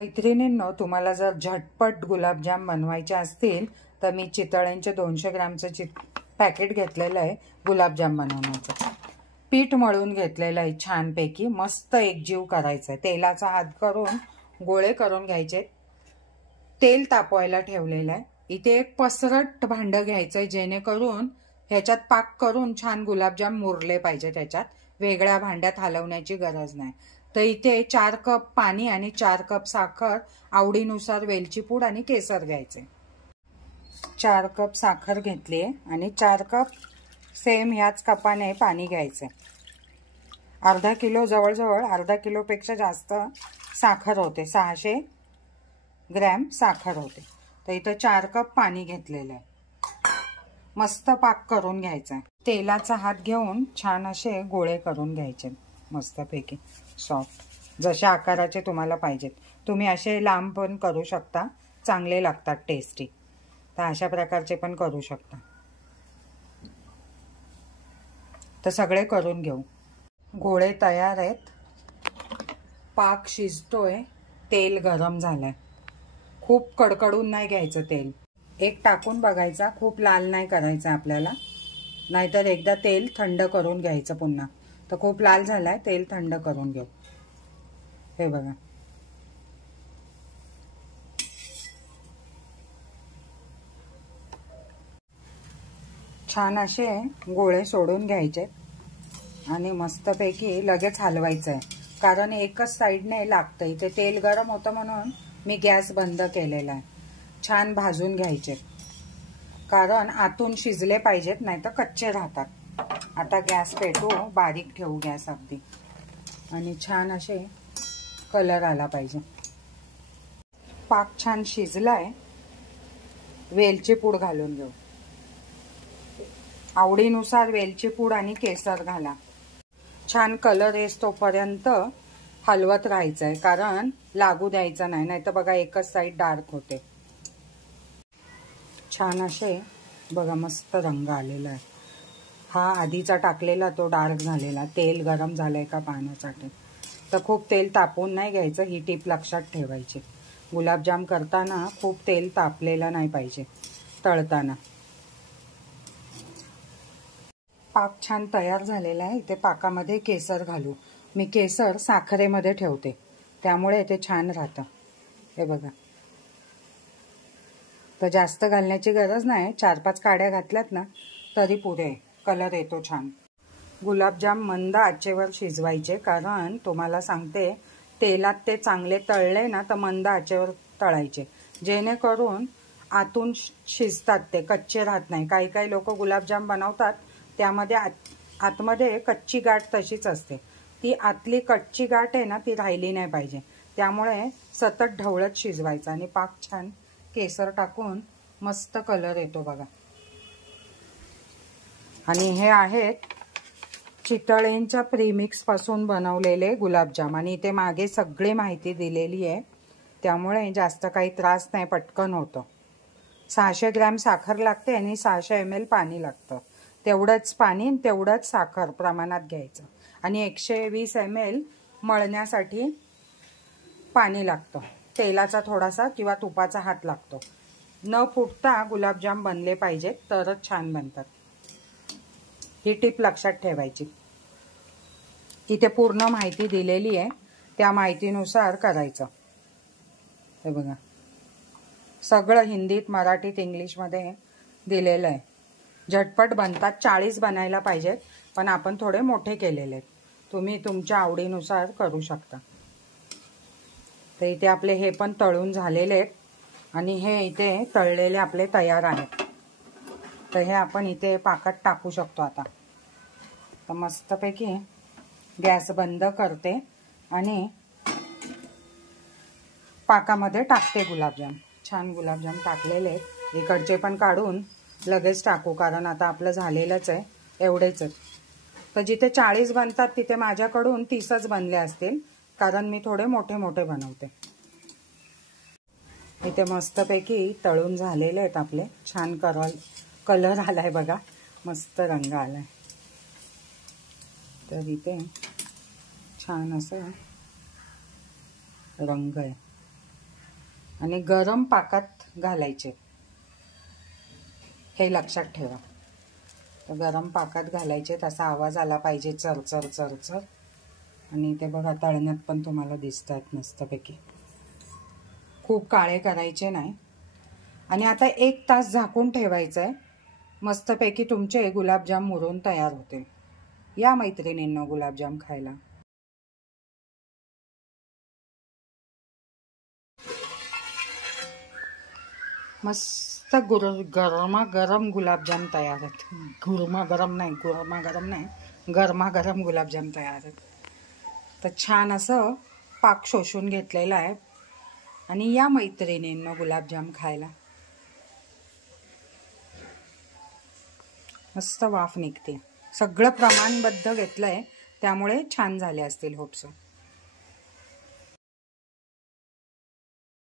मैत्रिणींनो, तुम्हाला जर झटपट गुलाबजाम बनवायचे असतील तर मी चितळ्यांचे 200 ग्रॅमचं पॅकेट घेतलेलं आहे गुलाबजाम बनवण्याचं. पीठ मळून घेतलेलं आहे छानपैकी. मस्त एकजीव करायचं आहे. तेलाचा हात करून गोळे करून घ्यायचे. तेल तापवायला ठेवलेलं आहे. इथे एक पसरट भांडं घ्यायचं आहे जेणेकरून ह्याच्यात पाक करून छान गुलाबजाम मुरले पाहिजे. त्याच्यात वेगळ्या भांड्यात हलवण्याची गरज नाही. तर इथे 4 कप पाणी आणि 4 कप साखर, आवडीनुसार वेलची पूड आणि केसर घ्यायचे. 4 कप साखर घेतली आणि 4 कप सेम ह्याच कपाने पाणी घ्यायचे. अर्धा किलो, जवळजवळ अर्धा किलोपेक्षा जास्त साखर होते. 600 ग्रॅम साखर होते. तर इथं 4 कप पाणी घेतलेलं आहे. मस्त पाक करून घ्यायचा. तेलाचा हात घेऊन छान असे गोळे करून घ्यायचे मस्तपैकी सॉफ्ट, जशा आकाराचे तुम्हाला पाहिजेत. तुम्ही असे लांब पण करू शकता, चांगले लागतात टेस्टी. तर अशा प्रकारचे पण करू शकता. तर सगळे करून घेऊ. गोळे तयार आहेत. पाक शिजतोय. तेल गरम झालंय. खूप कडकडून नाही घ्यायचं तेल. एक टाकून बघायचा, खूप लाल नाही करायचं आपल्याला, नाहीतर एकदा तेल थंड करून घ्यायचं पुन्हा. तर खूप लाल झालाय, तेल थंड करून घेऊ. हे बघा, छान असे गोळे सोडून घ्यायचे आणि मस्तपैकी लगेच हलवायचं आहे, कारण एकच साईडने लागतं. इथे तेल गरम होतं म्हणून मी गॅस बंद केलेला आहे. छान भाजून घ्यायचे, कारण आतून शिजले पाहिजेत, नाही तर कच्चे राहतात. आता गॅस पेटवू, बारीक ठेवू गॅस अगदी, आणि छान असे कलर आला पाहिजे. पाक छान शिजलाय. वेलची पूड घालून घेऊ. आवडीनुसार वेलची पूड आणि केसर घाला. छान कलर येस तोपर्यंत हलवत राहायचं आहे, कारण लागू द्यायचं नाही, नाहीतर बघा एकच साईड डार्क होते. छान असे बघा मस्त रंग आलेला आहे. हा आधीचा टाकलेला तो डार्क झालेला. तेल गरम झालंय का पाहण्यासाठी. तर खूप तेल तापवून नाही घ्यायचं, ही टीप लक्षात ठेवायची. गुलाबजाम करताना खूप तेल तापलेलं नाही पाहिजे तळताना. पाक छान तयार झालेला आहे. इथे पाकामध्ये केसर घालू. मी केसर साखरेमध्ये ठेवते, त्यामुळे ते छान राहतं. हे बघा, तर जास्त घालण्याची गरज नाही. 4-5 काड्या घातल्यात ना तरी पुरे, कलर येतो छान. गुलाबजाम मंद आचेवर शिजवायचे, कारण तुम्हाला सांगते तेलात ते चांगले तळले ना तर मंद आचेवर तळायचे, जेणेकरून आतून शिजतात, ते कच्चे राहत नाही. काही काही लोक गुलाबजाम बनवतात त्यामध्ये आतमध्ये कच्ची गाठ तशीच असते. ती आतली कच्ची गाठ आहे ना, ती राहिली नाही पाहिजे. त्यामुळे सतत ढवळत शिजवायचं. आणि पाक छान केसर टाकून मस्त कलर येतो बघा. आणि हे आहेत चितळेंच्या प्रीमिक्स पासून बनवलेले गुलाबजाम, आणि इथे मागे सगळी माहिती दिलेली आहे, त्यामुळे जास्त काही त्रास नाही, पटकन होतं. 600 ग्रॅम साखर लागते आणि 600 ml पाणी लागतं. तेवढंच पाणी तेवढंच साखर प्रमाणात घ्यायचं. आणि 120 ml मळण्यासाठी पाणी लागतं. तेलाचा थोडासा किंवा तुपाचा हात लागतो. न फुटता गुलाबजाम बनले पाहिजेत, तरच छान बनतात. ही टीप लक्षात ठेवायची. इथे पूर्ण माहिती दिलेली आहे, त्या माहितीनुसार करायचं. हे बघा, सगळं हिंदीत, मराठीत, इंग्लिशमध्ये दिलेलं आहे. झटपट बनतात. 40 बनायला पाहिजेत, पण आपण थोडे मोठे केलेले आहेत. तुम्ही तुमच्या आवडीनुसार करू शकता. तर इथे आपले हे पण तळून झालेले आहेत, आणि हे इथे तळलेले आपले तयार आहेत. तर हे आपण इथे पाकात टाकू शकतो आता. तर मस्तपैकी गॅस बंद करते आणि पाकामध्ये टाकते गुलाबजाम. छान गुलाबजाम टाकलेले आहेत. इकडचे पण काढून लगेच टाकू, कारण आता आपलं झालेलंच आहे. एवढेच आहेत. तर जिथे 40 बनतात तिथे माझ्याकडून 30च बनले असतील, कारण मी थोडे मोठे मोठे बनवते. इथे मस्तपैकी तळून झालेले आहेत आपले. छान कलर आलाय बघा, मस्त रंग आलाय. तर इथे छान असं रंग आहे. आणि गरम पाकात घालायचे, हे लक्षात ठेवा. तर गरम पाकात घालायचे, तसा आवाज आला पाहिजे, चरचर चरचर. आणि ते बघा तळण्यात पण तुम्हाला दिसतात मस्तपैकी. खूप काळे करायचे नाही. आणि आता 1 तास झाकून ठेवायचं आहे. मस्तपैकी तुमचे गुलाबजाम मुरून तयार होते. या मैत्रिणींनो गुलाबजाम खायला. मस्त गरमागरम गुलाबजाम तयार आहेत. गरमागरम नाही, गरमागरम गुलाबजाम तयार आहेत. तर छान असं पाक शोषून घेतलेला आहे. आणि या मैत्रिणींनो गुलाबजाम खायला. मस्त वाफ निघते. सगळं प्रमाणबद्ध घेतलंय त्यामुळे छान झाले असतील होप्स.